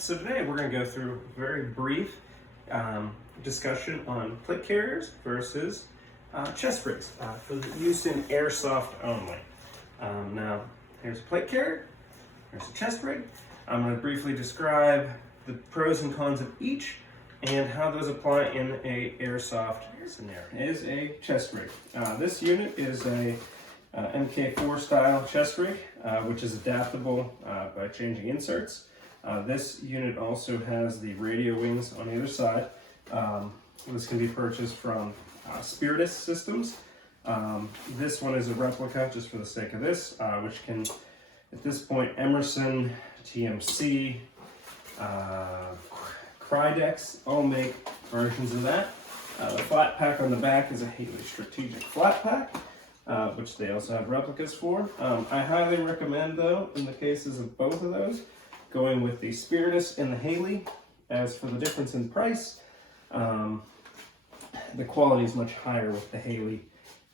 So today we're going to go through a very brief discussion on plate carriers versus chest rigs for use in airsoft only. Now, here's a plate carrier, here's a chest rig. I'm going to briefly describe the pros and cons of each and how those apply in a airsoft scenario. It is a chest rig. This unit is a MK4 style chest rig, which is adaptable by changing inserts. This unit also has the radio wings on either side. This can be purchased from Spiritus Systems. This one is a replica just for the sake of this, which can, at this point, Emerson, TMC, Crydex all make versions of that. The flat pack on the back is a Haley Strategic flat pack, which they also have replicas for. I highly recommend, though, in the cases of both of those, going with the Spiritus and the Haley. As for the difference in price, the quality is much higher with the Haley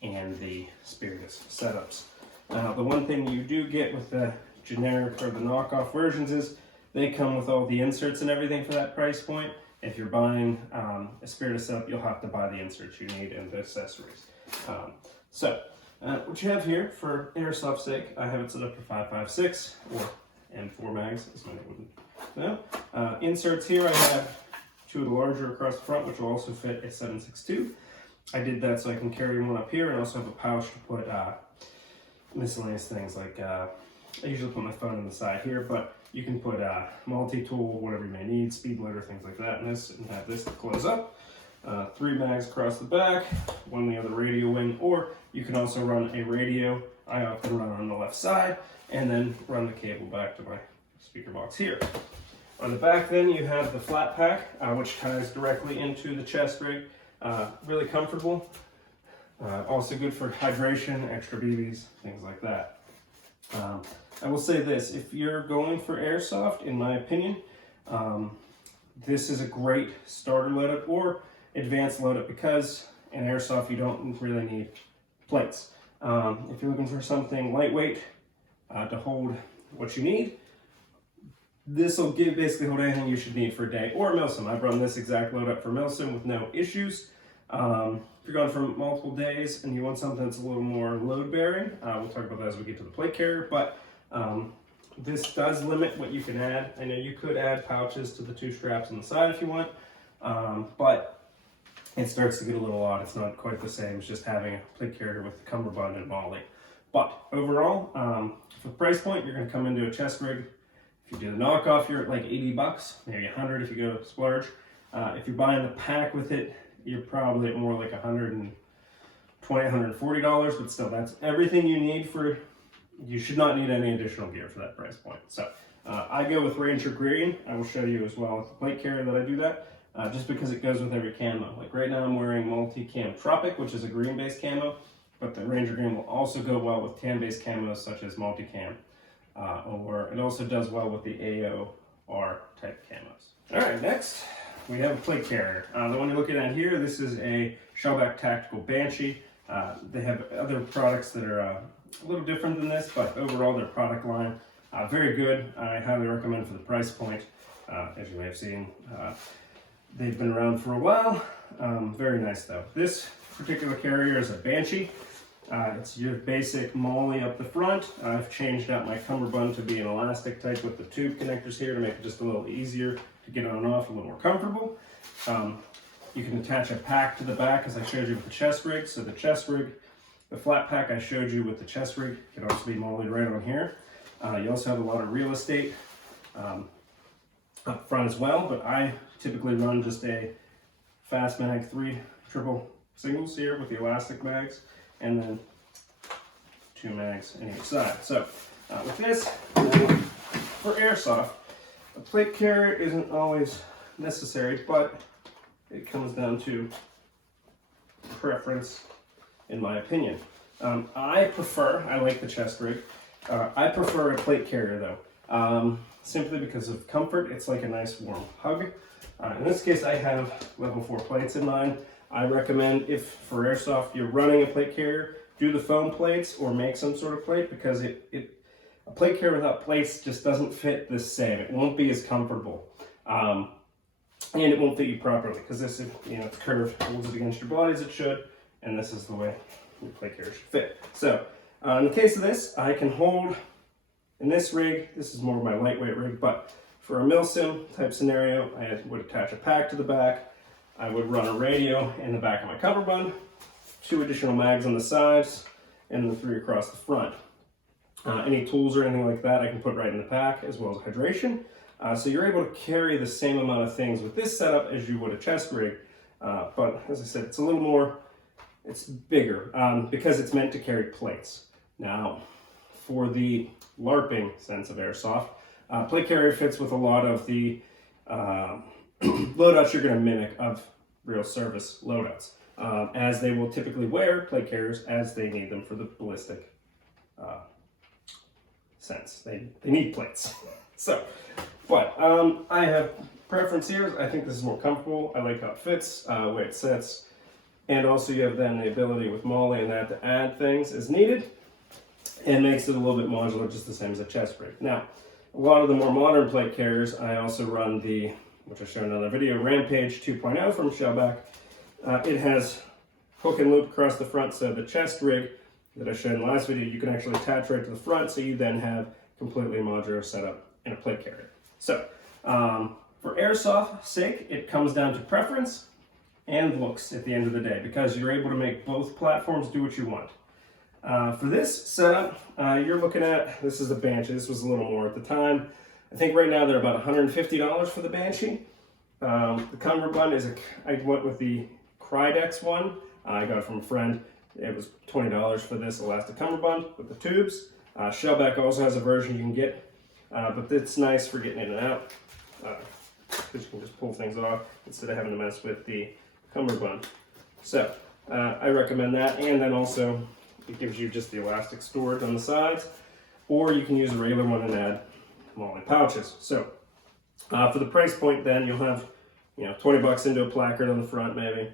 and the Spiritus setups. The one thing you do get with the generic or the knockoff versions is they come with all the inserts and everything for that price point. If you're buying a Spiritus setup, you'll have to buy the inserts you need and the accessories. What you have here, for airsoft's sake, I have it set up for 5.56 or M4 mags, as many wouldn't know. Inserts here, I have two of the larger across the front, which will also fit a 7.62. I did that so I can carry one up here and also have a pouch to put miscellaneous things like, I usually put my phone on the side here, but you can put multi-tool, whatever you may need, speed loader, things like that in this, and have this to close up. 3 mags across the back, one on the other radio wing, or you can also run a radio. I often run on the left side, and then run the cable back to my speaker box here. On the back then you have the flat pack, which ties directly into the chest rig. Really comfortable. Also good for hydration, extra BBs, things like that. I will say this, if you're going for airsoft, in my opinion, this is a great starter loadup or advanced loadup, because in airsoft you don't really need plates. If you're looking for something lightweight to hold what you need, this will basically hold anything you should need for a day, or Milsim. I've run this exact loadup for Milsim with no issues. If you're going for multiple days and you want something that's a little more load bearing, we'll talk about that as we get to the plate carrier, but this does limit what you can add. I know you could add pouches to the 2 straps on the side if you want, but it starts to get a little odd. It's not quite the same as just having a plate carrier with the cummerbund and molly. But overall, for the price point, you're going to come into a chest rig. If you do the knockoff, you're at like 80 bucks, maybe 100 if you go splurge. If you're buying the pack with it, you're probably at more like $120, $140, but still, that's everything you need for. You should not need any additional gear for that price point. So I go with Ranger Green. I will show you as well with the plate carrier that I do that, just because it goes with every camo. Like right now I'm wearing multi-cam Tropic, which is a green-based camo, but the Ranger Green will also go well with tan-based camos such as multi-cam, or it also does well with the AOR type camos. All right, next we have a plate carrier. The one you're looking at here, this is a Shellback Tactical Banshee. They have other products that are a little different than this, but overall their product line, very good. I highly recommend for the price point. As you may have seen, they've been around for a while. Very nice though. This particular carrier is a Banshee. It's your basic molly up the front. I've changed out my cummerbund to be an elastic type with the tube connectors here to make it just a little easier to get on and off, a little more comfortable. You can attach a pack to the back as I showed you with the chest rig. So the chest rig, the flat pack I showed you with the chest rig can also be molded right on here. You also have a lot of real estate up front as well, but I typically run just a fast mag 3 triple singles here with the elastic mags, and then 2 mags on each side. So with this, for airsoft, a plate carrier isn't always necessary, but it comes down to preference, in my opinion. I like the chest rig. I prefer a plate carrier though, simply because of comfort. It's like a nice warm hug. In this case, I have level 4 plates in mine. I recommend, if for airsoft you're running a plate carrier, do the foam plates or make some sort of plate, because A plate carrier without plates just doesn't fit the same. It won't be as comfortable. And it won't fit you properly because this is, it's curved, holds it against your body as it should, and this is the way your plate carrier should fit. So, in the case of this, I can hold, in this rig, this is more of my lightweight rig, but for a milsim type scenario, I would attach a pack to the back. I would run a radio in the back of my cummerbund, 2 additional mags on the sides, and the 3 across the front. Any tools or anything like that I can put right in the pack, as well as hydration. So you're able to carry the same amount of things with this setup as you would a chest rig. But as I said, it's a little more, it's bigger because it's meant to carry plates. Now, for the LARPing sense of airsoft, plate carrier fits with a lot of the loadouts you're going to mimic of real service loadouts, as they will typically wear plate carriers as they need them for the ballistic sense. They need plates. So, but I have preference here. I think this is more comfortable. I like how it fits, the way it sits, and also you have then the ability with Molly and that to add things as needed, and makes it a little bit modular, just the same as a chest rig. Now, a lot of the more modern plate carriers, I also run the, which I showed in another video, Rampage 2.0 from Shellback. It has hook and loop across the front, so the chest rig that I showed in the last video, you can actually attach right to the front, so you then have completely modular setup in a plate carrier. So, for airsoft sake, it comes down to preference and looks at the end of the day, because you're able to make both platforms do what you want. For this setup, you're looking at, this is a Banshee. This was a little more at the time. I think right now they're about $150 for the Banshee. The cummerbund is I went with the Krydex one. I got it from a friend. It was $20 for this elastic cummerbund with the tubes. Shellback also has a version you can get, but it's nice for getting in and out, because you can just pull things off instead of having to mess with the cummerbund. So I recommend that, and then also it gives you just the elastic storage on the sides, or you can use a regular one and add Molly pouches. So for the price point, then you'll have 20 bucks into a placard on the front maybe,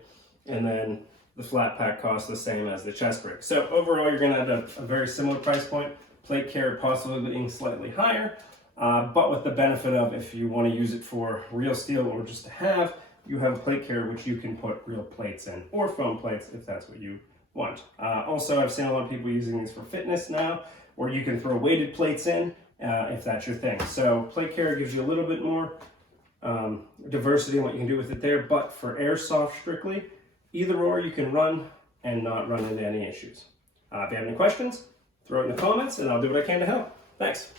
and then the flat pack costs the same as the chest rig. So overall, you're going to have a very similar price point. Plate carrier possibly being slightly higher, but with the benefit of, if you want to use it for real steel or just to have, you have a plate carrier which you can put real plates in, or foam plates if that's what you want. Also, I've seen a lot of people using these for fitness now, where you can throw weighted plates in if that's your thing. So plate carrier gives you a little bit more diversity in what you can do with it there, but for airsoft strictly, either or you can run and not run into any issues. If you have any questions, throw it in the comments and I'll do what I can to help. Thanks.